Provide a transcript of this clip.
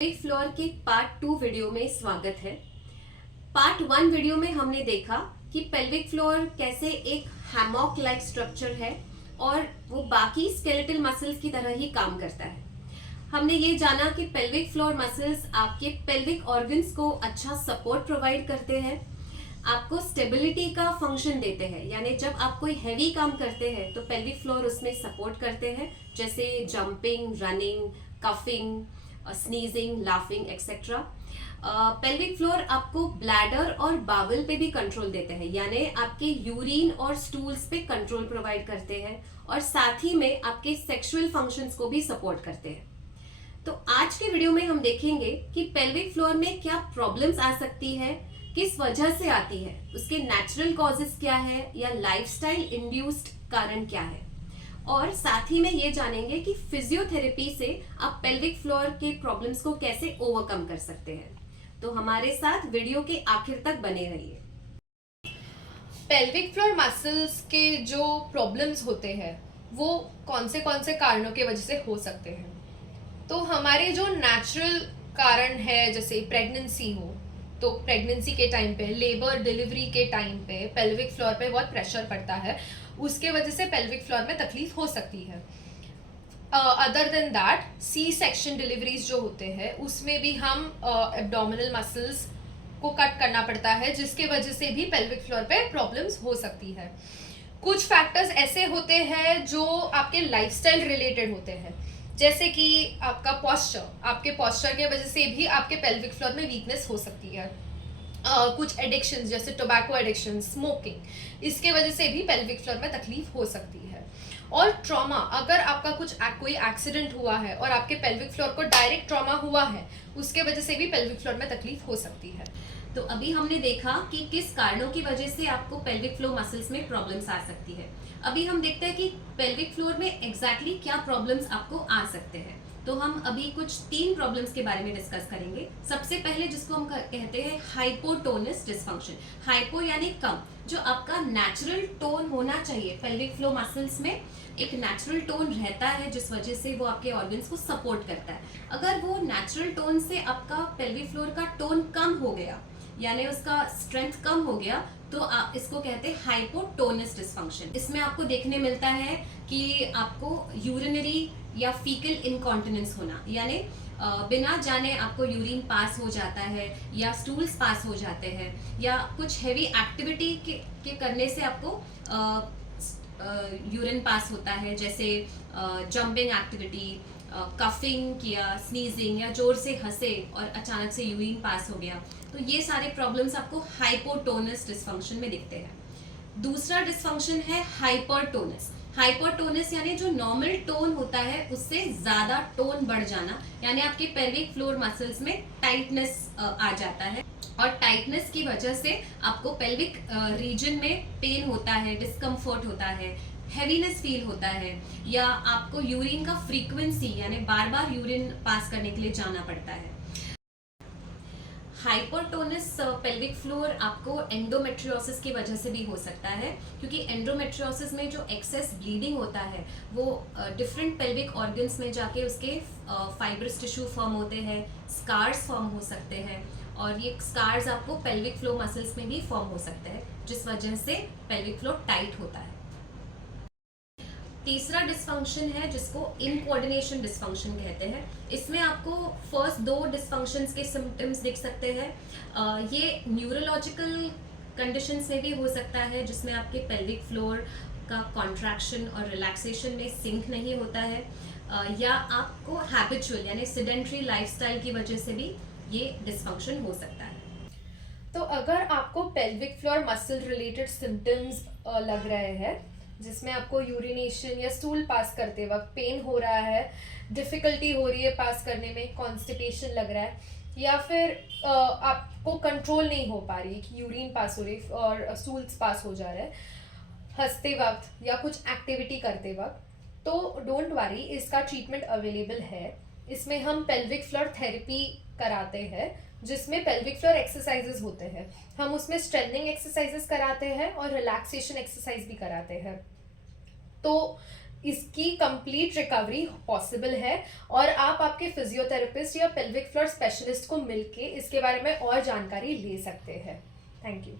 Pelvic floor के part 2 video में स्वागत है। पार्ट 1 वीडियो में हमने देखा कि पेल्विक फ्लोर कैसे एक हैमॉक लाइक स्ट्रक्चर है और वो बाकी स्केलेटल मसल्स की तरह ही काम करता है। हमने ये जाना कि पेल्विक फ्लोर मसल्स आपके पेल्विक ऑर्गन्स को अच्छा सपोर्ट प्रोवाइड करते हैं, आपको स्टेबिलिटी का फंक्शन देते हैं, यानी जब आप कोई हैवी काम करते हैं तो पेल्विक फ्लोर उसमें सपोर्ट करते हैं, जैसे jumping, running, coughing, sneezing, laughing etcetera. Pelvic floor आपको ब्लैडर और बावल पे भी कंट्रोल देते हैं, यानी आपके यूरिन और स्टूल्स पे कंट्रोल प्रोवाइड करते हैं और साथ ही में आपके सेक्सुअल फंक्शंस को भी सपोर्ट करते हैं। तो आज के वीडियो में हम देखेंगे कि पेल्विक फ्लोर में क्या प्रॉब्लम्स आ सकती है, किस वजह से आती है, उसके नेचुरल कॉजेस क्या है या लाइफस्टाइल इंड्यूस्ड कारण क्या है, और साथ ही में ये जानेंगे कि फिजियोथेरेपी से आप पेल्विक फ्लोर के प्रॉब्लम्स को कैसे ओवरकम कर सकते हैं। तो हमारे साथ वीडियो के आखिर तक बने रहिए। पेल्विक फ्लोर मसल्स के जो प्रॉब्लम्स होते हैं वो कौन से कारणों के वजह से हो सकते हैं। तो हमारे जो नेचुरल कारण है, जैसे प्रेगनेंसी हो तो प्रेगनेंसी के टाइम पे, लेबर डिलीवरी के टाइम पे पेल्विक फ्लोर पे बहुत प्रेशर पड़ता है, उसके वजह से पेल्विक फ्लोर में तकलीफ हो सकती है। Other than that, C section deliveries जो होते हैं उसमें भी हम एब्डोमिनल मसल्स को कट करना पड़ता है, जिसके वजह से भी पेल्विक फ्लोर पे प्रॉब्लम्स हो सकती है। कुछ फैक्टर्स ऐसे होते हैं जो आपके लाइफस्टाइल रिलेटेड होते हैं, जैसे कि आपका पॉस्चर, आपके पॉस्चर के वजह से भी आपके पेल्विक फ्लोर में वीकनेस हो सकती है। कुछ एडिक्शंस जैसे टोबैको एडिक्शन, स्मोकिंग, इसके वजह से भी पेल्विक फ्लोर में तकलीफ हो सकती है। और ट्रॉमा, अगर आपका कोई एक्सीडेंट हुआ है और आपके पेल्विक फ्लोर को डायरेक्ट ट्रॉमा हुआ है, उसके वजह से भी पेल्विक फ्लोर में तकलीफ हो सकती है। तो अभी हमने देखा कि किस कारणों की वजह से आपको पेल्विक फ्लोर मसल्स में प्रॉब्लम्स आ सकती है। अभी हम देखते हैं कि पेल्विक फ्लोर में एग्जैक्टली क्या प्रॉब्लम्स आपको आ सकते हैं। तो हम अभी कुछ 3 प्रॉब्लम्स के बारे में डिस्कस करेंगे। सबसे पहले जिसको हम कहते हैं हाइपोटोनस डिस्फंक्शन। हाइपो यानी कम, जो आपका नेचुरल टोन होना चाहिए पेल्विक फ्लोर मसल्स में, एक नेचुरल टोन रहता है जिस वजह से वो आपके ऑर्गन्स को सपोर्ट करता है। अगर वो नेचुरल टोन से आपका पेल्विक फ्लोर का टोन कम हो गया, यानी उसका स्ट्रेंथ कम हो गया, तो आप इसको कहते हैं हाइपोटोनस डिस्फंक्शन। इसमें आपको देखने मिलता है कि आपको यूरिनरी या फीकल इनकॉन्टिनेंस होना, यानी बिना जाने आपको यूरिन पास हो जाता है या स्टूल्स पास हो जाते हैं, या कुछ हैवी एक्टिविटी के करने से आपको यूरिन पास होता है, जैसे जंपिंग एक्टिविटी, कफिंग किया, स्नीजिंग, या जोर से हंसे और अचानक से यूरिन पास हो गया। तो ये सारे प्रॉब्लम्स आपको हाइपोटोनस डिस्फंक्शन में दिखते हैं। दूसरा डिस्फंक्शन है हाइपरटोनस। हाइपरटोनस यानी जो नॉर्मल टोन होता है उससे ज्यादा टोन बढ़ जाना, यानी आपके पेल्विक फ्लोर मसल्स में टाइटनेस आ जाता है, और टाइटनेस की वजह से आपको पेल्विक रीजन में पेन होता है, डिस्कम्फर्ट होता है, हैवीनेस फील होता है, या आपको यूरिन का फ्रीक्वेंसी यानी बार बार यूरिन पास करने के लिए जाना पड़ता है। हाइपरटोनस पेल्विक फ्लोर आपको एंडोमेट्रियोसिस की वजह से भी हो सकता है, क्योंकि एंडोमेट्रियोसिस में जो एक्सेस ब्लीडिंग होता है वो डिफरेंट पेल्विक ऑर्गन्स में जाके उसके फाइब्रस टिश्यू फॉर्म होते हैं, स्कार्स फॉर्म हो सकते हैं, और ये स्कार्स आपको पेल्विक फ्लोर मसल्स में भी फॉर्म हो सकते हैं, जिस वजह से पेल्विक फ्लोर टाइट होता है। तीसरा डिस्फंक्शन है जिसको इनकोऑर्डिनेशन डिस्फंक्शन कहते हैं। इसमें आपको फर्स्ट 2 डिस्फंक्शंस के सिम्टम्स दिख सकते हैं। ये न्यूरोलॉजिकल कंडीशंस में भी हो सकता है, जिसमें आपके पेल्विक फ्लोर का कॉन्ट्रैक्शन और रिलैक्सेशन में सिंक नहीं होता है, या आपको हैबिचुअल यानी सिडेंट्री लाइफस्टाइल की वजह से भी ये डिस्फंक्शन हो सकता है। तो अगर आपको pelvic floor muscle related symptoms लग रहे हैं, जिसमें आपको यूरिनेशन या स्टूल पास करते वक्त पेन हो रहा है, डिफ़िकल्टी हो रही है पास करने में, कॉन्स्टिपेशन लग रहा है, या फिर आपको कंट्रोल नहीं हो पा रही है कि यूरिन पास हो रही और स्टूल्स पास हो जा रहा है हंसते वक्त या कुछ एक्टिविटी करते वक्त, तो डोंट वरी, इसका ट्रीटमेंट अवेलेबल है। इसमें हम पेल्विक फ्लोर थेरेपी कराते हैं, जिसमें पेल्विक फ्लोर एक्सरसाइजेस होते हैं। हम उसमें स्ट्रेंथनिंग एक्सरसाइजेस कराते हैं और रिलैक्सेशन एक्सरसाइज भी कराते हैं। तो इसकी कंप्लीट रिकवरी पॉसिबल है और आप आपके फिजियोथेरेपिस्ट या पेल्विक फ्लोर स्पेशलिस्ट को मिलके इसके बारे में और जानकारी ले सकते हैं। Thank you.